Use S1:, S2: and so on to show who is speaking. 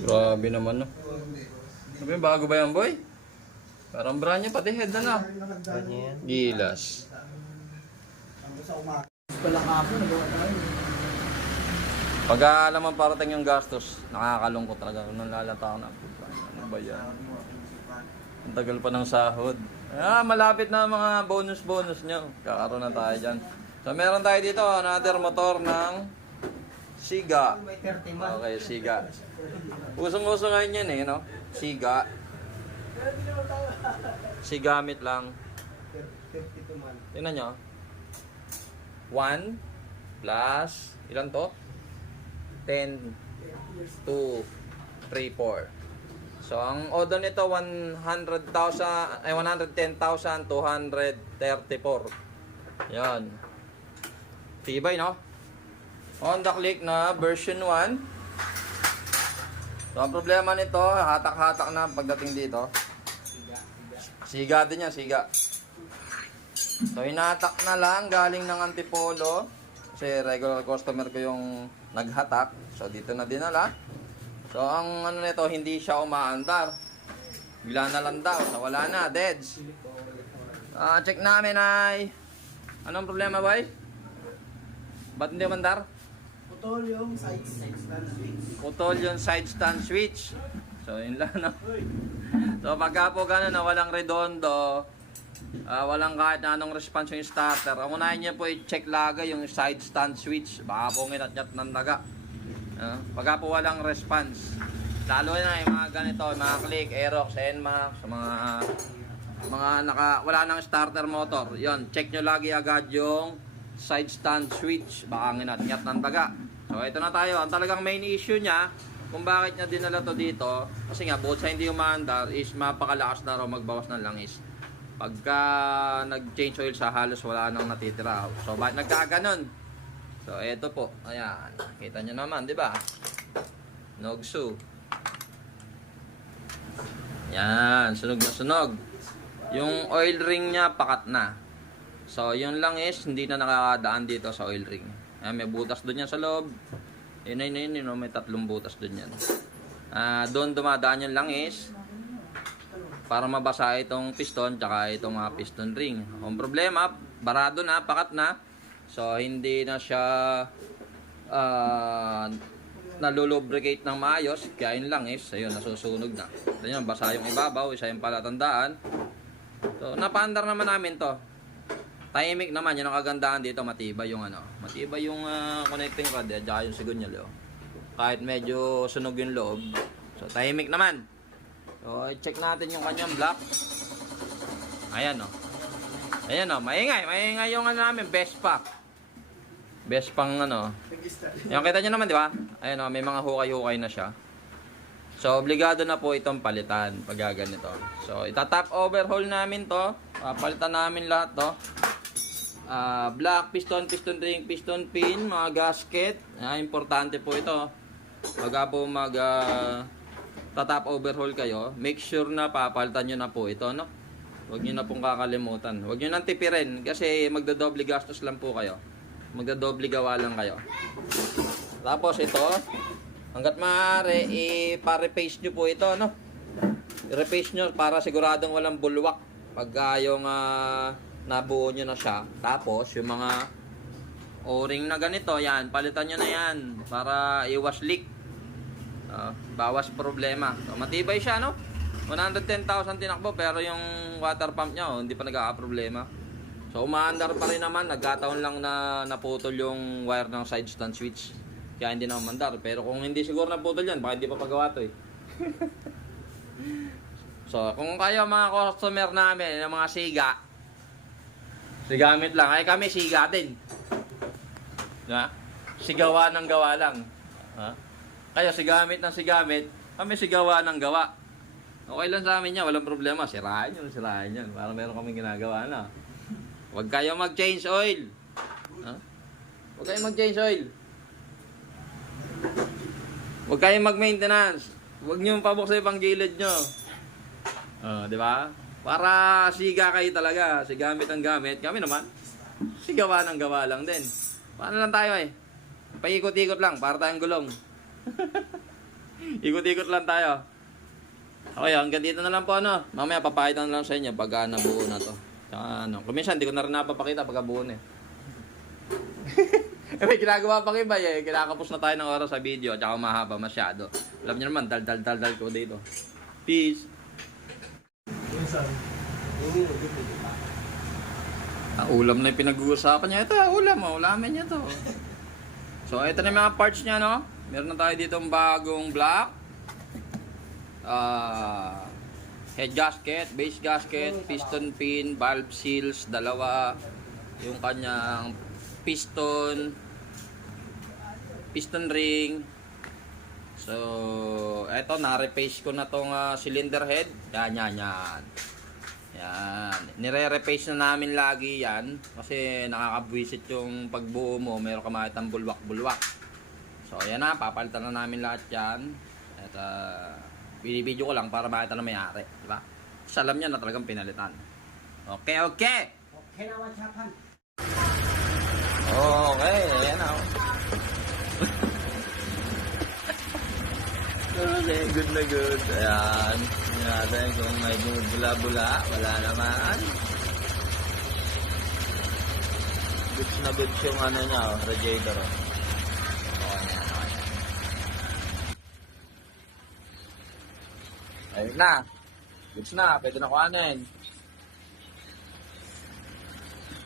S1: Grabe naman, no? Ba, bago ba yan, boy? Parang brand new, pati head na na. Gilas. Pag alam mo parating yung gastos, nakakalungkot talaga. Nung lalata ako na, "Puta, ano ba yan? Ang tagal pa ng sahod. Ah, malapit na mga bonus-bonus nyo. Kakaroon na tayo dyan. So, meron tayo dito, another motor ng Siga.
S2: May 30 man.
S1: Okay, Siga. Usong-uso ngayon yan eh, no? Siga. Sigamit lang.
S2: 32 man.
S1: Tingnan nyo. 1 plus, ilan to? 10, 2, 3, 4. So, ang order nito, 100,000, ay 110,234. Yan. Tibay, no? Honda Click na version 1. So, ang problema nito, hatak-hatak na pagdating dito. Siga din yan, siga. So, hinatak na lang galing ng Antipolo. Kasi regular customer ko yung naghatak. So, dito na dinala. So, ang ano nito, hindi siya umaandar. Bigla na lang daw. So, wala na. Deads. Ah, check namin ay... Anong problema, boy? Ba't hindi umandar?
S2: Putol yung side stand switch.
S1: Putol side stand switch. So, yun lang, no? So, pagka po gano'n na walang redondo, ah, walang kahit na anong response yung starter, ang unahin niyo po i-check laga yung side stand switch. Baka po nginat-nyat ng daga. Ah, pagka po walang response. Lalo na yung mga ganito, mga click, Aerox, NMAX, mga mga naka, wala nang starter motor. Yon, check nyo lagi agad yung side stand switch. Baka nginat-nyat ng daga. So, ito na tayo. Ang talagang main issue niya, kung bakit niya dinala to dito, kasi nga, bukod sa hindi umaandar, is mapakalakas na raw magbawas ng langis. Pagka nag-change oil sa halos wala nang natitira. So, bakit nagkaganon? So, eto po. Ayan. Kita nyo naman, di ba? Nogsu. Yan. Sunog na sunog. Yung oil ring niya, pakat na. So, yun lang is, hindi na nakakadaan dito sa oil ring. Ayan, may butas doon yan sa loob. Yun, yun, yun, yun, may tatlong butas doon yan. Ah, doon dumadaan yung langis para mabasa itong piston tsaka itong mga piston ring. Ang problema, barado na, pakat na. So, hindi na siya ah nalulubricate ng maayos. Kaya yun lang is, ayun, nasusunog na. Ayun, basa yung ibabaw, isa yung palatandaan. So, napaandar naman namin to. Tahimik naman, yun ang kagandahan dito, matibay yung ano. Matibay yung ah, connecting rod at saka yung sigunyal. Oh. Kahit medyo sunog yung loob. So, tahimik naman. So, check natin yung kanyang block. Ayan, oh. Ayan, oh. Maingay. Maingay yung ano namin, Vespa. Vespang ano. Yung kita nyo naman, di ba? Ayan, oh. May mga hukay-hukay na siya. So, obligado na po itong palitan pag ganito. So, itatap overhaul namin to. Papalitan namin lahat to. Ah, black piston, piston ring, piston pin, mga gasket. Ah, importante po ito. Pagka po mag ah, tatap overhaul kayo, make sure na papalitan nyo na po ito, no? Huwag nyo na pong kakalimutan. Huwag nyo nang tipirin kasi magdadoble gastos lang po kayo. Magdadoble gawa lang kayo. Tapos ito, hanggat maaari, ipa-repaste nyo po ito, no? I-repaste nyo para siguradong walang bulwak pagka yung ah, nabuo nyo na siya. Tapos, yung mga o-ring na ganito, yan, palitan nyo na yan para iwas leak. Ah, bawas problema. So, matibay siya, no? 110,000 tinakbo pero yung water pump niya, oh, hindi pa nagkaka-problema. So, umaandar pa rin naman. Nagkataon lang na naputol yung wire ng side stand switch. Kaya hindi na umandar. Pero kung hindi siguro naputol yan, baka hindi pa pagawa to eh. so, kung kayo mga customer namin, ng mga siga, sigamit lang. Ay kami siga din. Diba? Sigawa ng gawa lang. Ha? Kaya sigamit ng sigamit, kami sigawa ng gawa. Okay lang sa amin yan, walang problema. Sirahan yun, sirahan yun. Para meron kaming ginagawa na. Huwag kayo mag-change oil. Ha? Huwag kayo mag-change oil. Huwag kayong mag-maintenance. Huwag niyo pabuksan yung panggilid nyo. Oh, di ba? Para siga kayo talaga. Si gamit ang gamit. Kami naman, sigawa ng gawa lang din. Paano lang tayo eh? Paikot-ikot lang, para tayong gulong. Ikot-ikot lang tayo. Okay, hanggang dito na lang po ano. Mamaya papakita na lang sa inyo pag ah, nabuo na to. Tsaka ano, kung minsan hindi ko na rin napapakita pagka buo na eh. eh, may ginagawa pang iba eh. Kinakapos na tayo ng oras sa video at saka mahaba masyado. Alam niyo naman, dal dal dal dal ko dito. Peace.
S2: Minsan. Hindi mo, dito, di ba?
S1: Ah, ulam na yung pinag-uusapan niya. Ito, ah, ulam. Oh, ulamin niya to. So, ito na yung mga parts niya, no? Meron na tayo dito bagong block. Ah, head gasket, base gasket, piston pin, valve seals, dalawa. Yung kanyang piston, piston ring. So, eto, na-repace ko na tong ah, cylinder head. Yan, yan, yan. Yan. Nire-repace na namin lagi yan. Kasi nakakabwisit yung pagbuo mo. Meron ka makitang bulwak-bulwak. So, yan na. Papalitan na namin lahat yan. At, uh, binibidyo ko lang para makita na may-ari. Diba? Kasi alam niya na talagang pinalitan. Okay, okay!
S2: Okay na, what's happened?
S1: Okay, ayan na. Okay, good na good. Ayan. Tingnan natin kung may bumubula-bula. Wala naman. Goods na goods yung ano niya, oh, radiator. Oh. Ayun na. Goods na, pwede na kuhanin.